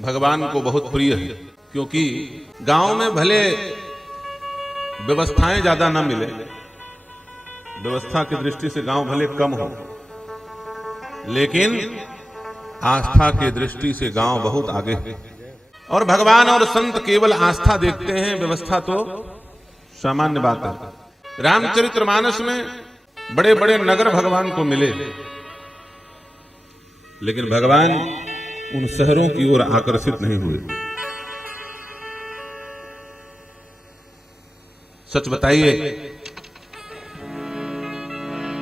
भगवान को बहुत प्रिय है, क्योंकि गांव में भले व्यवस्थाएं ज्यादा ना मिले, व्यवस्था की दृष्टि से गांव भले कम हो, लेकिन आस्था की दृष्टि से गांव बहुत आगे है। और भगवान और संत केवल आस्था देखते हैं, व्यवस्था तो सामान्य बात है। रामचरितमानस में बड़े बड़े नगर भगवान को मिले, लेकिन भगवान उन शहरों की ओर आकर्षित नहीं हुए। सच बताइए,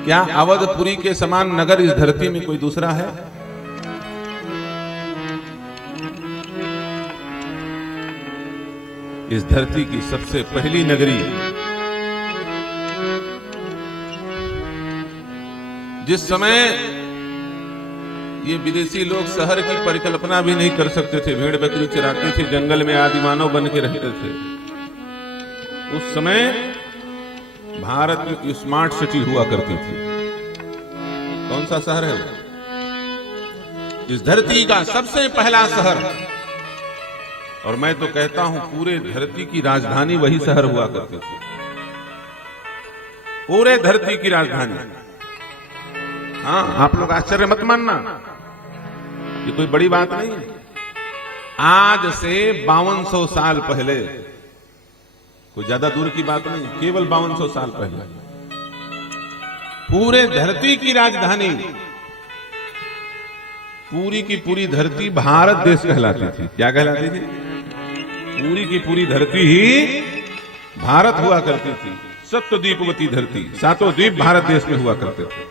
क्या अवधपुरी के समान नगर इस धरती में कोई दूसरा है? इस धरती की सबसे पहली नगरी, जिस समय ये विदेशी लोग शहर की परिकल्पना भी नहीं कर सकते थे, भेड़ बकरी चराते थे, जंगल में आदि मानव बन के रहते थे, उस समय भारत में स्मार्ट सिटी हुआ करती थी। कौन सा शहर है वो? इस धरती का सबसे पहला शहर, और मैं तो कहता हूं पूरे धरती की राजधानी वही शहर हुआ करती थी। पूरे धरती की राजधानी। हाँ, आप लोग आश्चर्य मत मानना, ये कोई बड़ी बात नहीं है। आज से 5200 साल पहले, कोई ज्यादा दूर की बात नहीं, केवल 5200 साल पहले पूरे धरती की राजधानी, पूरी की पूरी धरती भारत देश कहलाती थी। क्या कहलाती थी? पूरी की पूरी धरती ही भारत हुआ करती थी। सप्तद्वीपवती धरती, 7 द्वीप भारत देश में हुआ करते थे।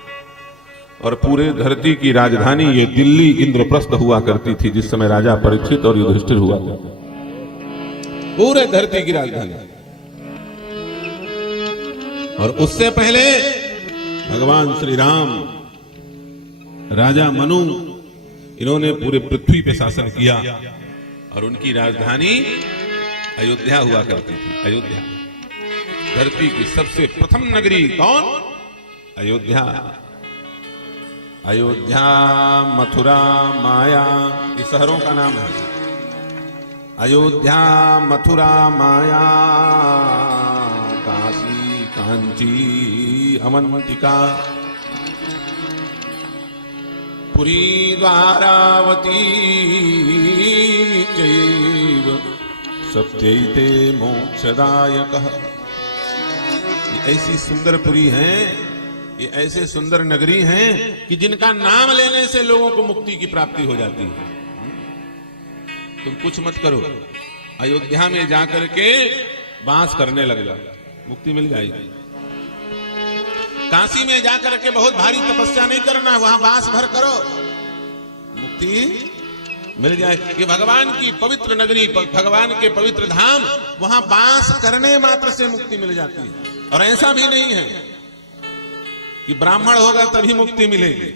और पूरे धरती की राजधानी ये दिल्ली इंद्रप्रस्थ हुआ करती थी, जिस समय राजा परीक्षित और युधिष्ठिर हुआ करते। पूरे धरती की राजधानी। और उससे पहले भगवान श्री राम, राजा मनु, इन्होंने पूरे पृथ्वी पे शासन किया, और उनकी राजधानी अयोध्या हुआ करती थी। अयोध्या धरती की सबसे प्रथम नगरी कौन? अयोध्या। अयोध्या, मथुरा, माया, ये शहरों का नाम है। अयोध्या, मथुरा, माया, काशी, कांची, अवंतिका, पुरी, द्वारावती चैव सप्तैते मोक्षदायकः। ये ऐसी सुंदर पुरी है, ये ऐसे सुंदर नगरी हैं कि जिनका नाम लेने से लोगों को मुक्ति की प्राप्ति हो जाती है। तुम कुछ मत करो, अयोध्या में जाकर के वास करने लग जाओ, मुक्ति मिल जाएगी। काशी में जाकर के बहुत भारी तपस्या नहीं करना, वहां वास भर करो, मुक्ति मिल जाएगी। ये भगवान की पवित्र नगरी, भगवान के पवित्र धाम, वहां वास करने मात्र से मुक्ति मिल जाती है। और ऐसा भी नहीं है कि ब्राह्मण होगा तभी मुक्ति मिलेगी,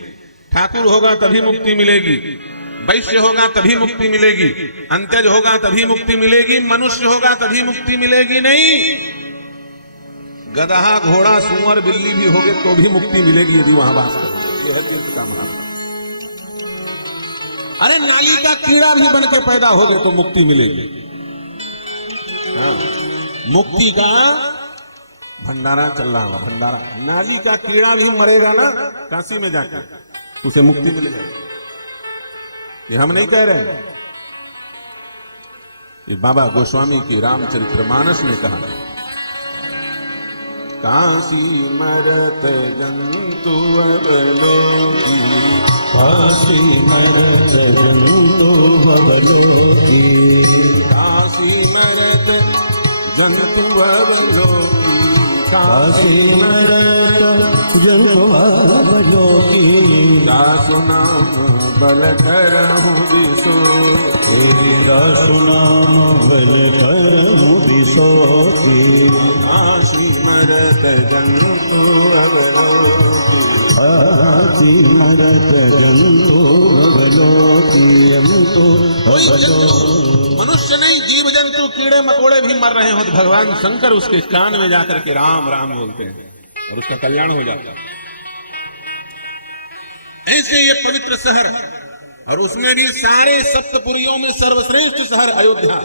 ठाकुर होगा तभी मुक्ति मिलेगी, वैश्य होगा तभी मुक्ति मिलेगी, अंत्यज होगा तभी मुक्ति मिलेगी, मनुष्य होगा तभी मुक्ति मिलेगी। नहीं, गधा, घोड़ा, सुअर, बिल्ली भी होगे तो भी मुक्ति मिलेगी यदि वहां वास करो। यह है तीर्थ का महात्मा। अरे नाली का कीड़ा भी बन के पैदा होगे तो मुक्ति मिलेगी। हाँ, मुक्ति का भंडारा चल रहा है, भंडारा। नाली का कीड़ा भी मरेगा ना काशी में जाकर, उसे मुक्ति मिल जाएगी। ये हम नहीं कह रहे हैं, ये बाबा गोस्वामी की रामचरितमानस में कहा। काशी मरत जंतु अवलोकी, काशी मरत जंतु अवलोकी, काशी मरत जंतु अवलोकी, काशी मरत जंतु अवलोकी। दासु नाम बल करहु दिसो, दासु नाम बल करहु दिसो। काशी मरत जंतु अवलोकी, काशी मरत जंतु अवलोकी। मनुष्य नहीं, जीव जंतु, कीड़े मकोड़े भी मर रहे हो तो भगवान शंकर उसके कान में जाकर के राम राम बोलते हैं और उसका कल्याण हो जाता है। ऐसे ये पवित्र शहर और उसमें भी सारे सप्तपुरियों में सर्वश्रेष्ठ शहर अयोध्या।